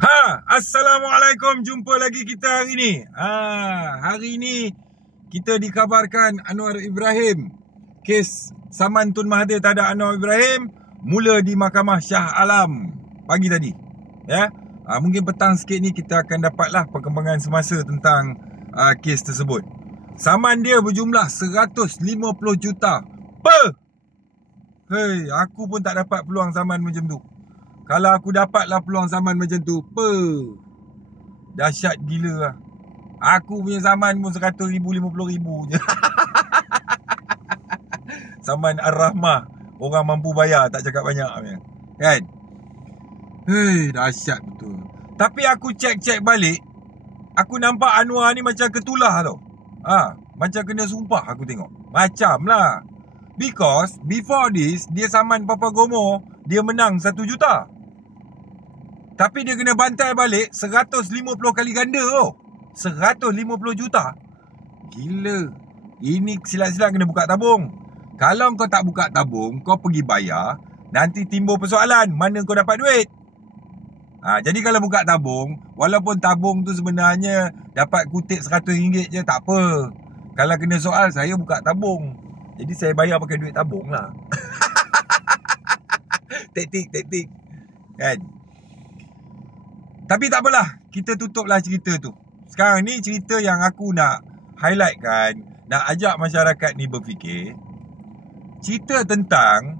Assalamualaikum. Jumpa lagi kita hari ni. Hari ni kita dikabarkan Anwar Ibrahim, kes saman Tun Mahathir terhadap Anwar Ibrahim mula di Mahkamah Shah Alam pagi tadi. Ya. Mungkin petang sikit ni kita akan dapatlah perkembangan semasa tentang kes tersebut. Saman dia berjumlah 150 juta. Hei, aku pun tak dapat peluang saman macam tu. Kalau aku dapatlah peluang saman macam tu, dahsyat gila lah. Aku punya saman pun 100,000, 50,000 je. Saman Ar-Rahmah, orang mampu bayar, tak cakap banyak kan? Hei, dahsyat betul. Tapi aku cek balik, aku nampak Anwar ni macam ketulah tau. Macam kena sumpah aku tengok. Macam lah. Because before this, dia saman Papa Gomo, dia menang 1 juta. Tapi dia kena bantai balik 150 kali ganda tau. 150 juta. Gila. Ini silap-silap kena buka tabung. Kalau kau tak buka tabung, kau pergi bayar, nanti timbul persoalan mana kau dapat duit. Jadi kalau buka tabung, walaupun tabung tu sebenarnya dapat kutip RM100 je, tak apa. Kalau kena soal, saya buka tabung. Jadi saya bayar pakai duit tabung lah. Taktik kan. Tapi tak apalah, kita tutuplah cerita tu. Sekarang ni cerita yang aku nak highlight kan, nak ajak masyarakat ni berfikir. Cerita tentang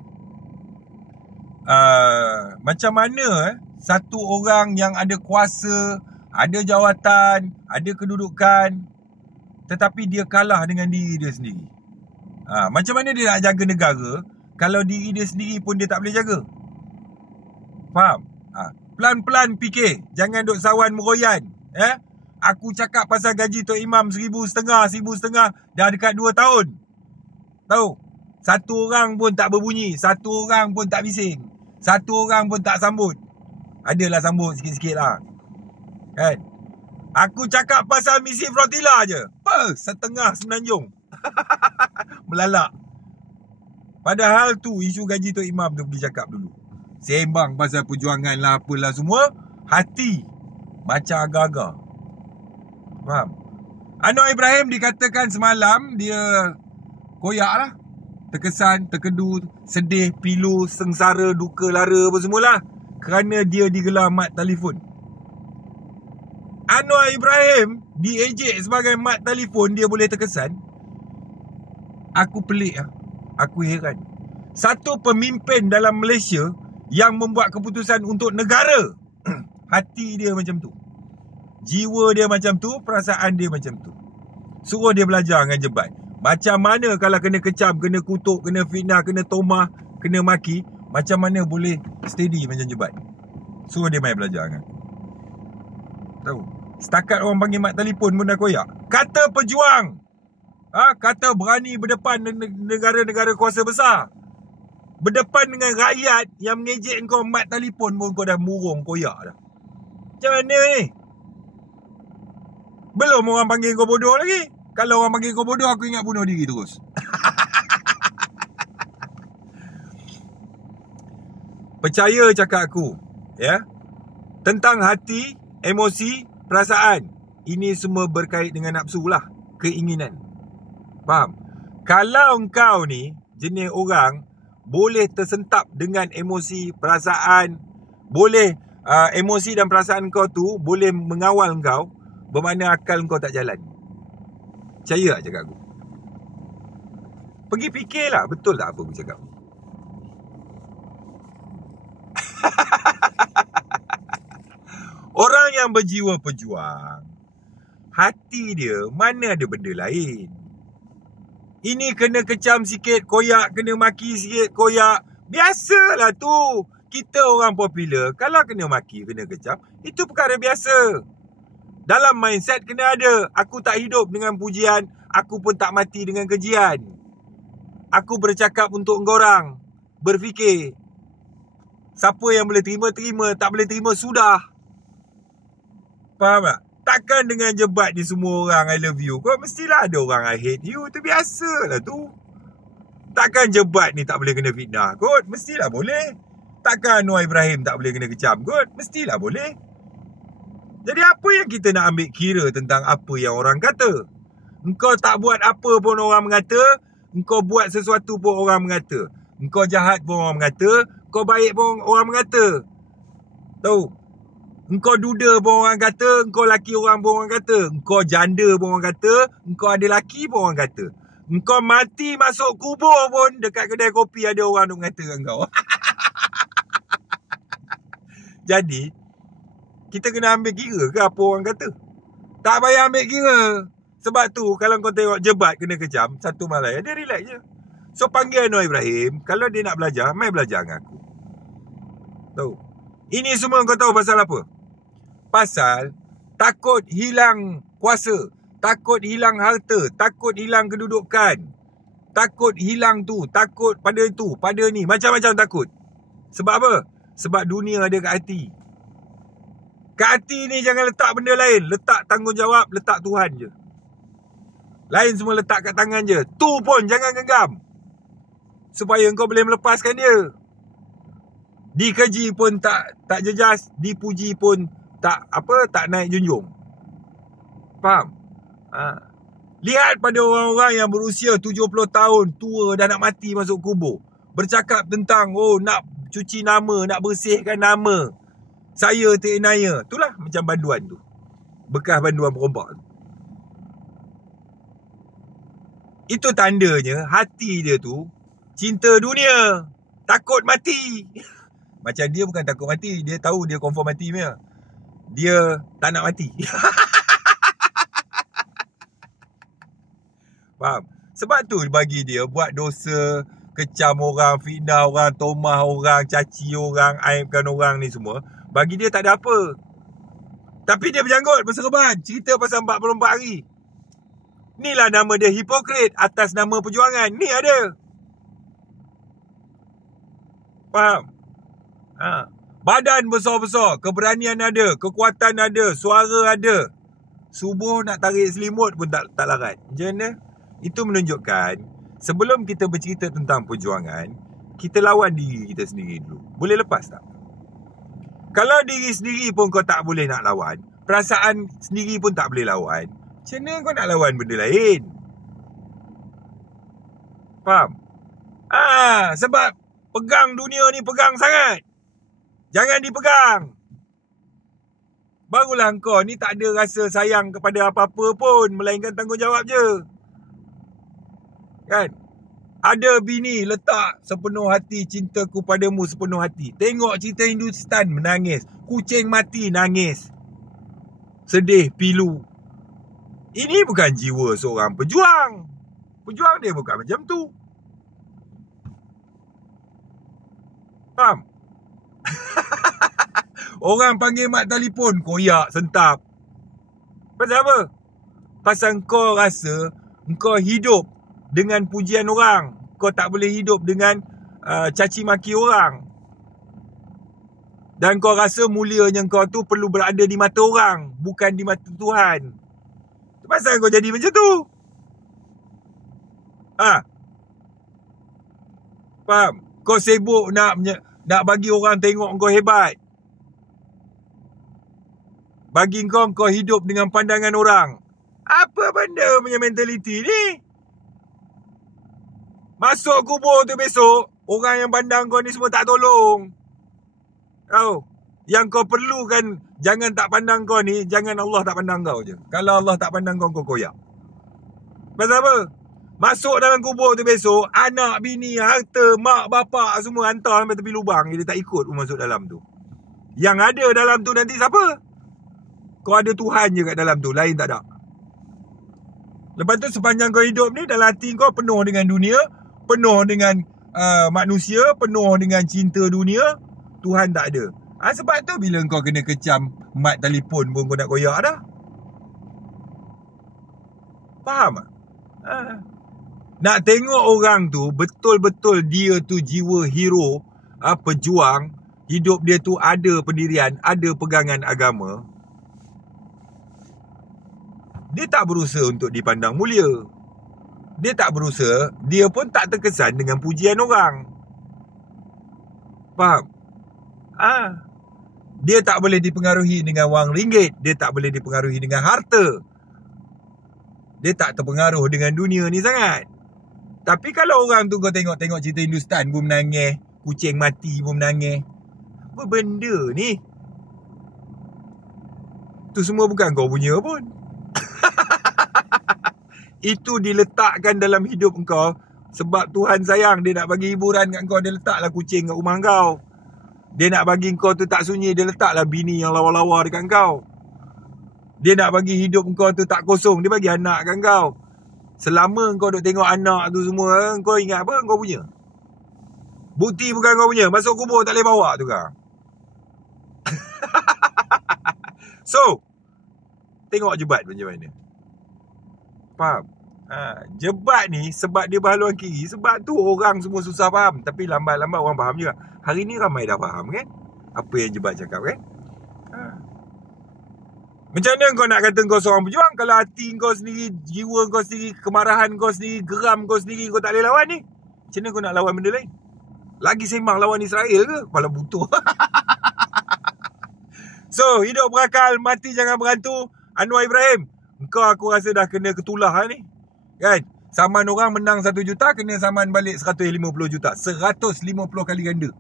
macam mana satu orang yang ada kuasa, ada jawatan, ada kedudukan, tetapi dia kalah dengan diri dia sendiri. Macam mana dia nak jaga negara kalau diri dia sendiri pun dia tak boleh jaga? Faham? Pelan-pelan fikir. Jangan duk sawan meroyan. Aku cakap pasal gaji Tok Imam 1,500 dah dekat 2 tahun. Tahu? Satu orang pun tak berbunyi. Satu orang pun tak bising. Satu orang pun tak sambut. Adalah sambut sikit-sikit lah. Kan? Aku cakap pasal misi flotilla je. Setengah Semenanjung. Melalak. Padahal tu isu gaji Tok Imam tu pergi cakap dulu. Sembang pasal perjuangan lah apalah semua. Hati macam agak-agak. Faham? Anwar Ibrahim dikatakan semalam dia koyak lah. Terkesan, terkedu, sedih, pilu, sengsara, duka, lara apa semualah. Kerana dia digelar mat telefon. Anwar Ibrahim diejek sebagai mat telefon, dia boleh terkesan. Aku pelik lah. Aku heran. Satu pemimpin dalam Malaysia yang membuat keputusan untuk negara, hati dia macam tu, jiwa dia macam tu, perasaan dia macam tu. Suruh dia belajar dengan jebat. Macam mana kalau kena kecam, kena kutuk, kena fitnah, kena tomah, kena maki, macam mana boleh steady macam jebat. Suruh dia main belajar dengan. Tahu? Setakat orang panggil mat telefon pun dah koyak. Kata pejuang, kata berani berdepan negara-negara kuasa besar, berdepan dengan rakyat yang mengejek kau mat telefon pun kau dah murung koyak dah. Macam mana ni? Belum orang panggil kau bodoh lagi. Kalau orang panggil kau bodoh, aku ingat bunuh diri terus. Percaya cakap aku, ya. Tentang hati, emosi, perasaan. Ini semua berkait dengan nafsu lah, keinginan. Faham? Kalau engkau ni jenis orang boleh tersentap dengan emosi, perasaan, boleh emosi dan perasaan kau tu boleh mengawal kau, bermakna akal kau tak jalan. Percaya tak cakap aku? Pergi fikirlah, betul tak apa aku cakap? Orang yang berjiwa pejuang, hati dia mana ada benda lain. Ini kena kecam sikit, koyak. Kena maki sikit, koyak. Biasalah tu. Kita orang popular, kalau kena maki, kena kecam, itu perkara biasa. Dalam mindset kena ada. Aku tak hidup dengan pujian, aku pun tak mati dengan kejian. Aku bercakap untuk engkorang. Berfikir. Siapa yang boleh terima, terima. Tak boleh terima, sudah. Faham tak? Takkan dengan jebat di semua orang I love you, kau mestilah ada orang I hate you. Itu biasalah tu. Takkan jebat ni tak boleh kena fitnah kot? Mestilah boleh. Takkan Anwar Ibrahim tak boleh kena kecam kot? Mestilah boleh. Jadi apa yang kita nak ambil kira tentang apa yang orang kata? Engkau tak buat apa pun orang mengata, engkau buat sesuatu pun orang mengata. Engkau jahat pun orang mengata, engkau baik pun orang mengata. Tahu? Engkau duda pun orang kata, engkau laki orang pun orang kata, engkau janda pun orang kata, engkau ada laki pun orang kata. Engkau mati masuk kubur pun dekat kedai kopi ada orang nak mengatakan kau. Jadi, kita kena ambil kira ke apa orang kata? Tak payah ambil kira. Sebab tu kalau kau tengok Jebat kena kecam satu malam, dia relax je. So panggil Anwar Ibrahim, kalau dia nak belajar, mai belajar dengan aku. Tahu? Ini semua kau tahu pasal apa? Pasal takut hilang kuasa, takut hilang harta, takut hilang kedudukan, takut hilang tu, takut pada itu, pada ni, macam-macam takut. Sebab apa? Sebab dunia ada kat hati. Kat hati ni jangan letak benda lain. Letak tanggungjawab, letak Tuhan je. Lain semua letak kat tangan je. Tu pun jangan genggam. Supaya kau boleh melepaskan dia. Dikeji pun tak jejas, dipuji pun tak naik junjung. Faham? Lihat pada orang-orang yang berusia 70 tahun, tua dah nak mati masuk kubur. Bercakap tentang nak cuci nama, nak bersihkan nama. Saya Tek-Naya. Itulah macam banduan tu. Bekas banduan perompak tu. Itu tandanya hati dia tu cinta dunia. Takut mati. Macam dia bukan takut mati. Dia tahu dia confirm mati punya. Dia tak nak mati. Faham? Sebab tu bagi dia buat dosa, kecam orang, fitnah orang, tomah orang, caci orang, aibkan orang ni semua. Bagi dia tak ada apa. Tapi dia berjanggut berserban. Cerita pasal 44 hari. Inilah nama dia hipokrit atas nama perjuangan. Ni ada. Faham? Badan besar-besar, keberanian ada, kekuatan ada, suara ada. Subuh nak tarik selimut pun tak larat. Macam mana? Itu menunjukkan sebelum kita bercerita tentang perjuangan, kita lawan diri kita sendiri dulu. Boleh lepas tak? Kalau diri sendiri pun kau tak boleh nak lawan, perasaan sendiri pun tak boleh lawan, macam mana kau nak lawan benda lain? Faham? Sebab pegang dunia ni pegang sangat. Jangan dipegang. Barulah kau ni tak ada rasa sayang kepada apa-apa pun, melainkan tanggungjawab je. Kan? Ada bini letak sepenuh hati, cintaku padamu sepenuh hati. Tengok cerita Hindustan menangis. Kucing mati nangis. Sedih, pilu. Ini bukan jiwa seorang pejuang. Pejuang dia bukan macam tu. Faham? Orang panggil mat telefon, koyak, sentap. Pasal apa? Pasal kau rasa kau hidup dengan pujian orang. Kau tak boleh hidup dengan caci maki orang. Dan kau rasa mulianya kau tu perlu berada di mata orang, bukan di mata Tuhan. Pasal kau jadi macam tu. Faham? Kau sibuk nak bagi orang tengok kau hebat. Bagi kau hidup dengan pandangan orang. Apa benda punya mentaliti ni? Masuk kubur tu besok, orang yang pandang kau ni semua tak tolong. Tahu? Yang kau perlukan, jangan tak pandang kau ni, jangan Allah tak pandang kau je. Kalau Allah tak pandang kau, kau koyak. Pasal apa? Masuk dalam kubur tu besok, anak, bini, harta, mak, bapak semua hantar sampai tepi lubang. Dia tak ikut pun masuk dalam tu. Yang ada dalam tu nanti siapa? Kau ada Tuhan je kat dalam tu, lain tak ada. Lepas tu sepanjang kau hidup ni, dalam hati kau penuh dengan dunia, penuh dengan manusia, penuh dengan cinta dunia. Tuhan tak ada. Sebab tu bila kau kena kecam mat telefon pun kau nak koyak dah. Faham tak? Nak tengok orang tu betul-betul dia tu jiwa hero, pejuang, hidup dia tu ada pendirian, ada pegangan agama. Dia tak berusaha untuk dipandang mulia. Dia tak berusaha, dia pun tak terkesan dengan pujian orang. Faham? Dia tak boleh dipengaruhi dengan wang ringgit. Dia tak boleh dipengaruhi dengan harta. Dia tak terpengaruh dengan dunia ni sangat. Tapi kalau orang tu kau tengok cerita Hindustan pun menangis, kucing mati pun menangis. Apa benda ni? Tu semua bukan kau punya pun. Itu diletakkan dalam hidup kau sebab Tuhan sayang. Dia nak bagi hiburan kat kau. Dia letaklah kucing kat rumah kau. Dia nak bagi kau tu tak sunyi. Dia letaklah bini yang lawa-lawa dekat kau. Dia nak bagi hidup kau tu tak kosong. Dia bagi anak kat kau. Selama kau duk tengok anak tu semua, kau ingat apa kau punya? Bukti bukan kau punya. Masuk kubur tak boleh bawa tu kau. So, tengok jebat macam mana. Faham? Jebat ni sebab dia berhaluan kiri. Sebab tu orang semua susah faham. Tapi lambat-lambat orang faham juga. Hari ni ramai dah faham kan? Apa yang jebat cakap kan? Macam mana kau nak kata kau seorang berjuang kalau hati kau sendiri, jiwa kau sendiri, kemarahan kau sendiri, geram kau sendiri kau tak boleh lawan ni? Macam mana kau nak lawan benda lain? Lagi sembang lawan Israel ke? Kepala butuh. So, hidup berakal, mati jangan berantu. Anwar Ibrahim, engkau aku rasa dah kena ketulah ni. Kan? Saman orang menang 1 juta, kena saman balik 150 juta. 150 kali ganda.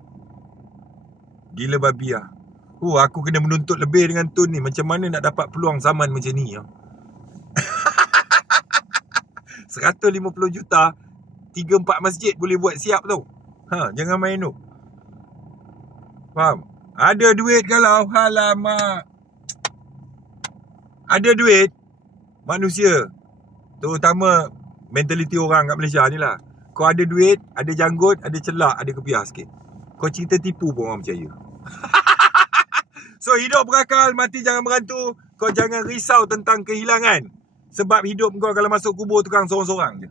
Gila babi lah. Aku kena menuntut lebih dengan Tun ni. Macam mana nak dapat peluang saman macam ni? 150 juta, 3-4 masjid boleh buat siap tau. Jangan main tu. Faham? Ada duit kalau halamak. Ada duit, manusia, terutama mentaliti orang kat Malaysia ni lah. Kau ada duit, ada janggut, ada celak, ada kepiah sikit. Kau cerita tipu pun orang percaya. So, hidup berakal, mati jangan berantu. Kau jangan risau tentang kehilangan. Sebab hidup kau kalau masuk kubur tukang sorang-sorang je.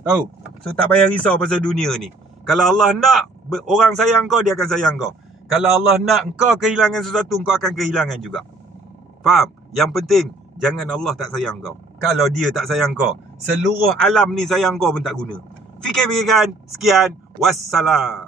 Tahu? So, tak payah risau pasal dunia ni. Kalau Allah nak orang sayang kau, dia akan sayang kau. Kalau Allah nak kau kehilangan sesuatu, kau akan kehilangan juga. Faham? Yang penting, jangan Allah tak sayang kau. Kalau dia tak sayang kau, seluruh alam ni sayang kau pun tak guna. Fikir-fikirkan. Sekian. Wassalam.